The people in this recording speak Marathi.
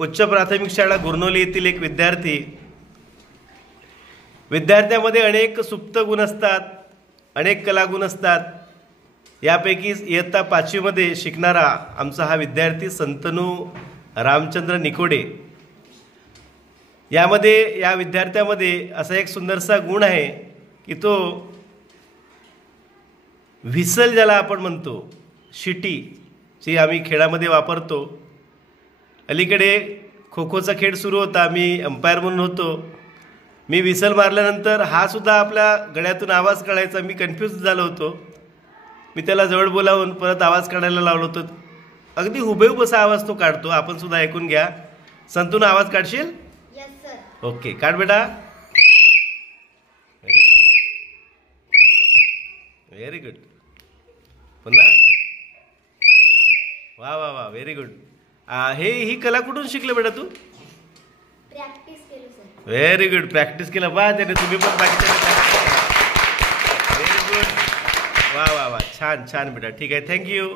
उच्च प्राथमिक शाळा गुरनोली येथील एक विद्यार्थ्यामध्ये अनेक सुप्त गुण असतात, अनेक कलागुण असतात. यापैकी इयत्ता 5वी मध्ये शिकणारा आमचा हा विद्यार्थी संतनू रामचंद्र निकोडे. या विद्यार्थ्यामध्ये असा एक सुंदरसा गुण आहे की तो व्हिसल, ज्याला आपण म्हणतो शिटी, जी आम्ही खेळामध्ये वापरतो. अलीकडे खो खोचा खेळ सुरू होता, मी अंपायर म्हणून होतो. मी व्हिसल मारल्यानंतर हा सुद्धा आपल्या गळ्यातून आवाज काढायचा. मी कन्फ्यूज झालो होतो. मी त्याला जवळ बोलावून परत आवाज काढायला लावलो होतो. अगदी हुबेहूब असा आवाज तो काढतो. आपण सुद्धा ऐकून घ्या. संतून आवाज काढशील? ओके, काढ बेटा. Very good. पुन्हा वा वा वा, व्हेरी गुड. ही कला कुठून शिकलं बेटा तू? प्रॅक्टिस केली सर. व्हेरी गुड, प्रॅक्टिस केलं. वा, त्याने तुम्ही पण प्रॅक्टिस. Very good. वा वा वा, छान छान बेटा. ठीक आहे, थँक्यू.